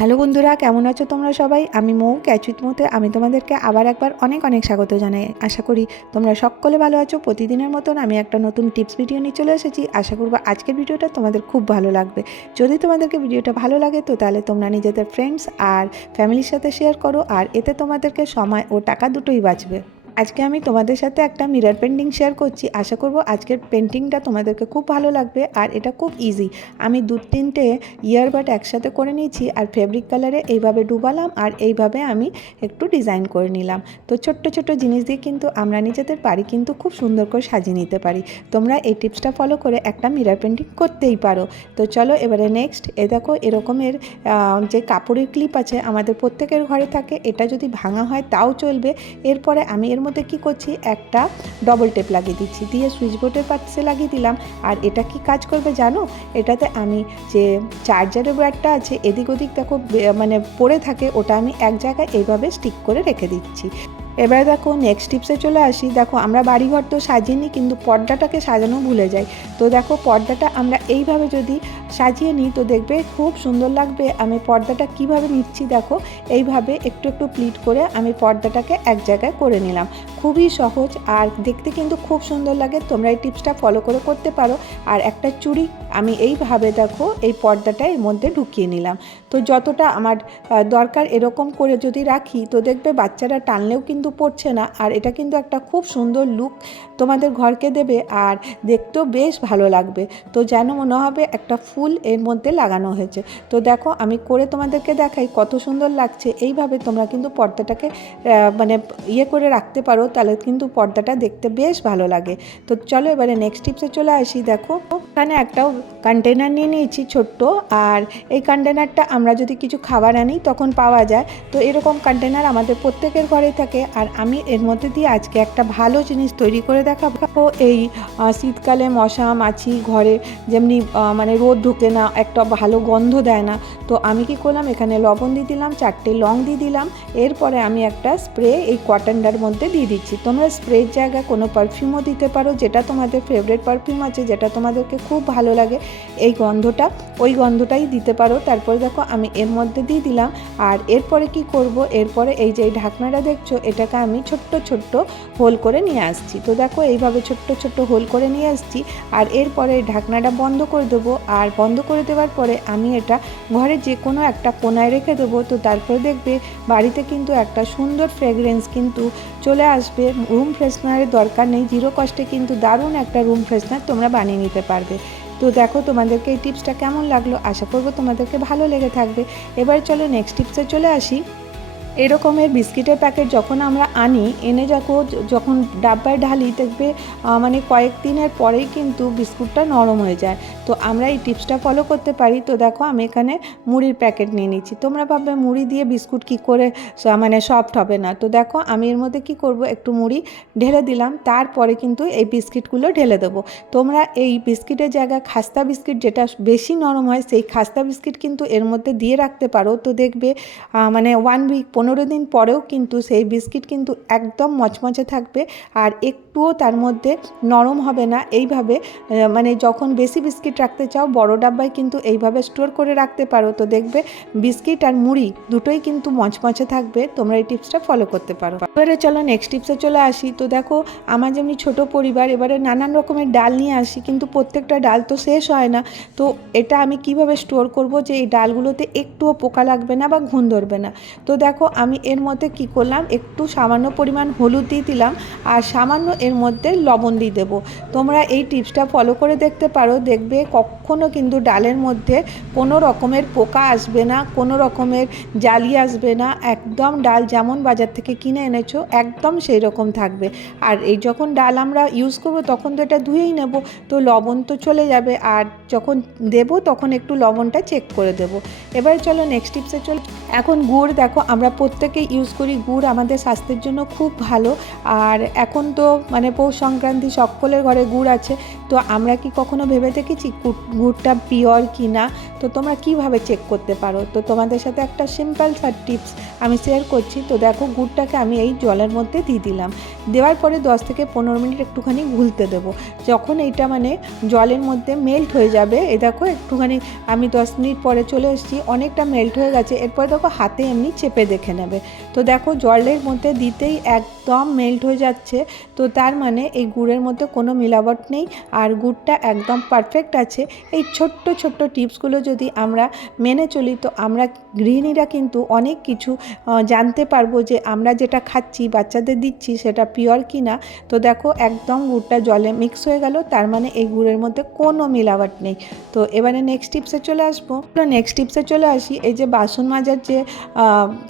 Hello বন্ধুরা, কেমন আছো তোমরা সবাই? আমি মৌ ক্যাচুইথ মৌতে আমি তোমাদেরকে আবার একবার অনেক অনেক স্বাগত জানাই। আশা করি তোমরা সকলে ভালো আছো। প্রতিদিনের মতন আমি একটা নতুন টিপস ভিডিও নিয়ে চলে এসেছি। আশা করবো আজকের ভিডিওটা তোমাদের খুব ভালো লাগবে। যদি তোমাদেরকে ভিডিওটা ভালো লাগে তো তাহলে তোমরা নিজেদের ফ্রেন্ডস আর ফ্যামিলির সাথে শেয়ার করো, আর এতে তোমাদেরকে সময় ও টাকা দুটোই বাঁচবে। আজকে আমি তোমাদের সাথে একটা মিরর পেন্টিং শেয়ার করছি। আশা করব আজকের পেন্টিংটা তোমাদেরকে খুব ভালো লাগবে, আর এটা খুব ইজি। আমি 2-3টে ইয়ারবাড একসাথে করে নিয়েছি, আর ফেব্রিক কালারে এইভাবে ডুবালাম, আর এইভাবে আমি একটু ডিজাইন করে নিলাম। তো ছোট্ট ছোট্ট জিনিস দিয়ে কিন্তু আমরা নিজেদের বাড়ি কিন্তু খুব সুন্দর করে সাজিয়ে নিতে পারি। তোমরা এই টিপসটা ফলো করে একটা মিরর পেন্টিং করতেই পারো। তো চলো এবারে নেক্সট, দেখো এরকমের যে কাপড়ের ক্লিপ আছে আমাদের প্রত্যেকের ঘরে থাকে। এটা যদি ভাঙা হয় তাও চলবে। এরপরে আমি এর মধ্যে কি করছি, একটা ডবল টেপ লাগিয়ে দিচ্ছি, দিয়ে সুইচ বোর্ডের পাশে লাগিয়ে দিলাম। আর এটা কি কাজ করবে জানো? এটাতে আমি যে চার্জারের ওয়্যারটা আছে এদিক ওদিক দেখো মানে পড়ে থাকে, ওটা আমি এক জায়গায় এইভাবে স্টিক করে রেখে দিচ্ছি। এবারে দেখো নেক্সট টিপসে চলে আসি। দেখো আমরা বাড়িঘর তো সাজিয়ে নিই, কিন্তু পর্দাটাকে সাজানো ভুলে যাই। তো দেখো পর্দাটা আমরা এইভাবে যদি সাজিয়ে নিই তো দেখবে খুব সুন্দর লাগবে। আমি পর্দাটা কিভাবে নিচ্ছি দেখো, এইভাবে একটু একটু প্লিট করে আমি পর্দাটাকে এক জায়গায় করে নিলাম। খুবই সহজ আর দেখতে কিন্তু খুব সুন্দর লাগে। তোমরা এই টিপসটা ফলো করে করতে পারো। আর একটা চুড়ি আমি এইভাবে দেখো এই পর্দাটা এর মধ্যে ঢুকিয়ে নিলাম। তো যতটা আমার দরকার এরকম করে যদি রাখি তো দেখবে বাচ্চারা টানলেও কিন্তু পড়ছে না, আর এটা কিন্তু একটা খুব সুন্দর লুক তোমাদের ঘরকে দেবে, আর দেখতেও বেশ ভালো লাগবে। তো যেন মনে হবে একটা ফুল এর মধ্যে লাগানো হয়েছে। তো দেখো আমি করে তোমাদেরকে দেখাই কত সুন্দর লাগছে। এইভাবে তোমরা কিন্তু পর্দাটাকে মানে করে রাখতে পারো, তাহলে কিন্তু পর্দাটা দেখতে বেশ ভালো লাগে। তো চলো এবারে নেক্সট টিপসে চলে আসি। দেখো এখানে একটা কন্টেনার নিয়ে নিয়েছি ছোট্ট, আর এই কন্টেনারটা আমরা যদি কিছু খাবার আনি তখন পাওয়া যায়। তো এরকম কন্টেনার আমাদের প্রত্যেকের ঘরে থাকে, আর আমি এর মধ্যে দিয়ে আজকে একটা ভালো জিনিস তৈরি করে দেখাবো। এই শীতকালে মশা মাছি ঘরে যেমনি মানে রোদ ঢুকে না, একটা ভালো গন্ধ দেয় না। তো আমি কি করলাম, এখানে লবণ দিয়ে দিলাম, 4টে লং দিয়ে দিলাম। এরপরে আমি একটা স্প্রে এই কটনটার মধ্যে দিয়ে দিচ্ছি। তোমরা স্প্রের জায়গায় কোনো পারফিউমও দিতে পারো, যেটা তোমাদের ফেভারিট পারফিউম আছে, যেটা তোমাদেরকে খুব ভালো লাগে এই গন্ধটা, ওই গন্ধটাই দিতে পারো। তারপরে দেখো আমি এর মধ্যে দিয়ে দিলাম। আর এরপরে কি করব, এরপরে এই যে ঢাকনাটা দেখছো এটাকে আমি ছোট্ট ছোট্ট হোল করে নিয়ে আসছি। তো দেখো এইভাবে ছোট্ট ছোট্ট হোল করে নিয়ে আসছি। আর এরপরে ঢাকনাটা বন্ধ করে দেবো। আর বন্ধ করে দেওয়ার পরে আমি এটা ঘরে যে কোনো একটা কোনায় রেখে দেবো। তো তারপরে দেখবে বাড়িতে কিন্তু একটা সুন্দর ফ্রেগরেন্স কিন্তু চলে আসবে। রুম ফ্রেশনারের দরকার নেই, জিরো কস্টে কিন্তু দারুণ একটা রুম ফ্রেশনার তোমরা বানিয়ে নিতে পারবে। তো দেখো তোমাদেরকে এই টিপসটা কেমন লাগলো, আশা করবো তোমাদেরকে ভালো লেগে থাকবে। এবার চলো নেক্সট টিপসে চলে আসি। এরকমের বিস্কিটের প্যাকেট যখন আমরা আনি, এনে যখন ডাব্বায় ঢালি দেখবে মানে কয়েকদিনের পরেই কিন্তু বিস্কুটটা নরম হয়ে যায়। তো আমরা এই টিপসটা ফলো করতে পারি। তো দেখো আমি এখানে মুড়ির প্যাকেট নিয়ে নিচ্ছি। তোমরা ভাববে মুড়ি দিয়ে বিস্কুট কী করে মানে সফট হবে না। তো দেখো আমি এর মধ্যে কি করব, একটু মুড়ি ঢেলে দিলাম, তারপরে কিন্তু এই বিস্কিটগুলো ঢেলে দেবো। তোমরা এই বিস্কিটের জায়গায় খাস্তা বিস্কিট যেটা বেশি নরম হয় সেই খাস্তা বিস্কিট কিন্তু এর মধ্যে দিয়ে রাখতে পারো। তো দেখবে মানে 1 উইক 15 দিন পরেও কিন্তু সেই বিস্কিট কিন্তু একদম মচমচে থাকবে, আর একটুও তার মধ্যে নরম হবে না। এইভাবে মানে যখন বেশি বিস্কিট রাখতে চাও বড় ডাব্বায় কিন্তু এইভাবে স্টোর করে রাখতে পারো। তো দেখবে বিস্কিট আর মুড়ি দুটোই কিন্তু মচমচে থাকবে। তোমরা এই টিপসটা ফলো করতে পারো। এবারে চলো নেক্সট টিপসে চলে আসি। তো দেখো আমার যেমনি ছোট পরিবার, এবারে নানান রকমের ডাল নিয়ে আসি, কিন্তু প্রত্যেকটা ডাল তো শেষ হয় না। তো এটা আমি কিভাবে স্টোর করব যে এই ডালগুলোতে একটুও পোকা লাগবে না বা ঘুণ ধরবে না। তো দেখো আমি এর মধ্যে কি করলাম, একটু সামান্য পরিমাণ হলুদ দিয়ে দিলাম, আর সামান্য এর মধ্যে লবণ দিয়ে দেবো। তোমরা এই টিপসটা ফলো করে দেখতে পারো, দেখবে কখনো কিন্তু ডালের মধ্যে কোনো রকমের পোকা আসবে না, কোনো রকমের জালি আসবে না। একদম ডাল যেমন বাজার থেকে কিনে এনেছো একদম সেই রকম থাকবে। আর এই যখন ডাল আমরা ইউজ করবো তখন তো এটা ধুয়েই নেব, তো লবণ তো চলে যাবে, আর যখন দেবো তখন একটু লবণটা চেক করে দেবো। এবার চলো নেক্সট টিপসে চলো। এখন গুড় দেখো আমরা প্রত্যেকেই ইউজ করি। গুড় আমাদের স্বাস্থ্যের জন্য খুব ভালো। আর এখন তো মানে পৌষ সংক্রান্তি, সকলের ঘরে গুড় আছে। তো আমরা কি কখনো ভেবে দেখেছি গুড়টা পিওর কি না? তো তোমরা কিভাবে চেক করতে পারো? তো তোমাদের সাথে একটা সিম্পল টিপস আমি শেয়ার করছি। তো দেখো, গুড়টাকে আমি এই জলের মধ্যে দিয়ে দিলাম। দেওয়ার পরে 10 থেকে 15 মিনিট একটুখানি ঘুলতে দেবো। যখন এইটা মানে জলের মধ্যে মেল্ট হয়ে যাবে, এই দেখো একটুখানি আমি 10 মিনিট পরে চলে এসেছি, অনেকটা মেল্ট হয়ে গেছে। এরপরে দেখো হাতে এমনি চেপে দেখে নেবে। তো দেখো জলের মধ্যে দিতেই একদম মেল্ট হয়ে যাচ্ছে। তো তার মানে এই গুড়ের মধ্যে কোনো মিলাবট নেই, আর গুড়টা একদম পারফেক্ট আছে। এই ছোট্ট ছোট্ট টিপসগুলো যদি আমরা মেনে চলি, তো আমরা গৃহিণীরা কিন্তু অনেক কিছু জানতে পারবো যে আমরা যেটা খাচ্ছি, বাচ্চাদের দিচ্ছি, সেটা পিওর কি না। তো দেখো একদম গুড়টা জলে মিক্স হয়ে গেল, তার মানে এই গুড়ের মধ্যে কোনো মিলাবট নেই। তো এবারে নেক্সট টিপসে চলে আসবো। তো নেক্সট টিপসে চলে আসি। এই যে বাসন মাজার যে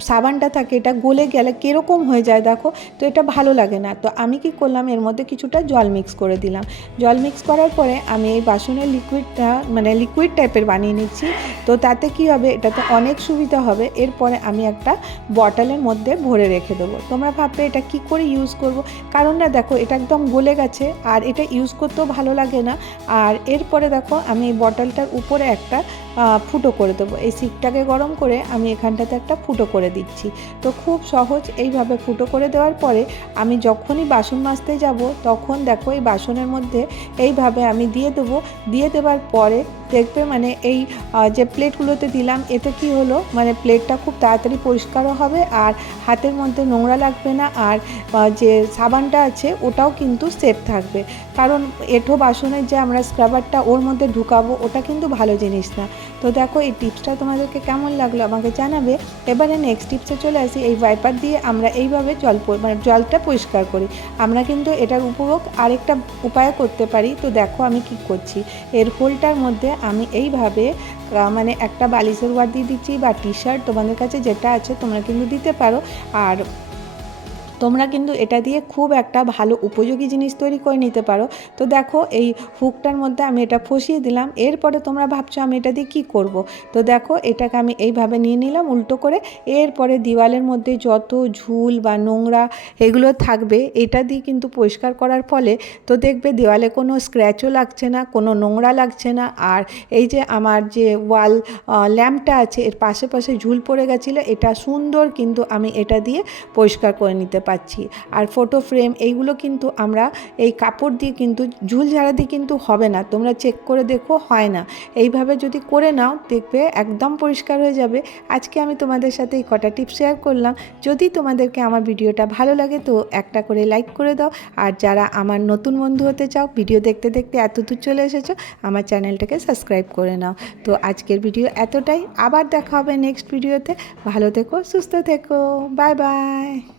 সাবানটা থাকে, এটা গলে গেলে কীরকম হয়ে যায় দেখো, তো এটা ভালো লাগে না। তো আমি কি করলাম, এর মধ্যে কিছুটা জল মিক্স করে দিলাম। জল মিক্স করার পরে আমি এই বাসনের লিকুইডটা মানে লিকুইড টাইপের বানিয়ে নিচ্ছি। তো তাতে কি হবে, এটাতে অনেক সুবিধা হবে। এরপরে আমি একটা বটলের মধ্যে ভরে রেখে দেবো। তোমরা ভাববে এটা কি করে ইউজ করব, কারণ না দেখো এটা একদম গলে গেছে, আর এটা ইউজ করতেও ভালো লাগে না। আর এরপরে দেখো আমি এই বটলটার উপরে একটা ফুটো করে দেবো। এই সিকটাকে গরম করে আমি এখানটাতে একটা ফুটো করে দিচ্ছি। তো খুব সহজ। এইভাবে ফুটো করে দেওয়ার পরে আমি যখনই বাসন মাজতে যাব, তখন দেখো এই বাসনের মধ্যে এইভাবে আমি দিয়ে দেবো। দিয়ে দেওয়ার পরে দেখবে মানে এই যে প্লেটগুলোতে দিলাম, এতে কি হলো, মানে প্লেটটা খুব তাড়াতাড়ি পরিষ্কারও হবে, আর হাতের মধ্যে নোংরা লাগবে না, আর যে সাবানটা আছে ওটাও কিন্তু সেফ থাকবে। কারণ এঁঠো বাসনের যে আমরা স্ক্রাবারটা ওর মধ্যে ঢুকাবো, ওটা কিন্তু ভালো জিনিস না। তো দেখো এই টিপসটা তোমাদেরকে কেমন লাগলো আমাকে জানাবে। এবারে নেক্সট টিপসে চলে আসি। এই ওয়াইপার দিয়ে আমরা এইভাবে মানে জলটা পরিষ্কার করি। আমরা কিন্তু এটার উপভোগ আরেকটা উপায় করতে পারি। তো দেখো আমি কি করছি, এর হোলটার মধ্যে আমি এইভাবে মানে একটা বালিশের ওয়ার দিয়ে দিচ্ছি, বা টি শার্ট তোমাদের কাছে যেটা আছে তোমরা কিন্তু দিতে পারো। আর তোমরা কিন্তু এটা দিয়ে খুব একটা ভালো উপযোগী জিনিস তৈরি করে নিতে পারো। তো দেখো এই হুকটার মধ্যে আমি এটা ফসিয়ে দিলাম। এরপরে তোমরা ভাবছো আমি এটা দিয়ে কী করব। তো দেখো এটাকে আমি এইভাবে নিয়ে নিলাম উল্টো করে। এরপরে দেওয়ালের মধ্যে যত ঝুল বা নোংরা এগুলো থাকবে, এটা দিয়ে কিন্তু পরিষ্কার করার ফলে তো দেখবে দেওয়ালে কোনো স্ক্র্যাচও লাগছে না, কোনো নোংরা লাগছে না। আর এই যে আমার যে ওয়াল ল্যাম্পটা আছে, এর পাশে পাশে ঝুল পড়ে গেছিলো, এটা সুন্দর কিন্তু আমি এটা দিয়ে পরিষ্কার করে নিতে পাচ্ছি। আর ফটো ফ্রেম এইগুলো কিন্তু আমরা এই কাপড় দিয়ে কিন্তু ঝুল ঝাড়া দিয়ে কিন্তু হবে না, তোমরা চেক করে দেখো, হয় না। এইভাবে যদি করে নাও দেখবে একদম পরিষ্কার হয়ে যাবে। আজকে আমি তোমাদের সাথে এই কটা টিপস শেয়ার করলাম। যদি তোমাদেরকে আমার ভিডিওটা ভালো লাগে তো একটা করে লাইক করে দাও। আর যারা আমার নতুন বন্ধু হতে চাও, ভিডিও দেখতে দেখতে এত দূর চলে এসেছো, আমার চ্যানেলটাকে সাবস্ক্রাইব করে নাও। তো আজকের ভিডিও এতটাই, আবার দেখা হবে নেক্সট ভিডিওতে। ভালো থেকো, সুস্থ থেকো, বাই বাই।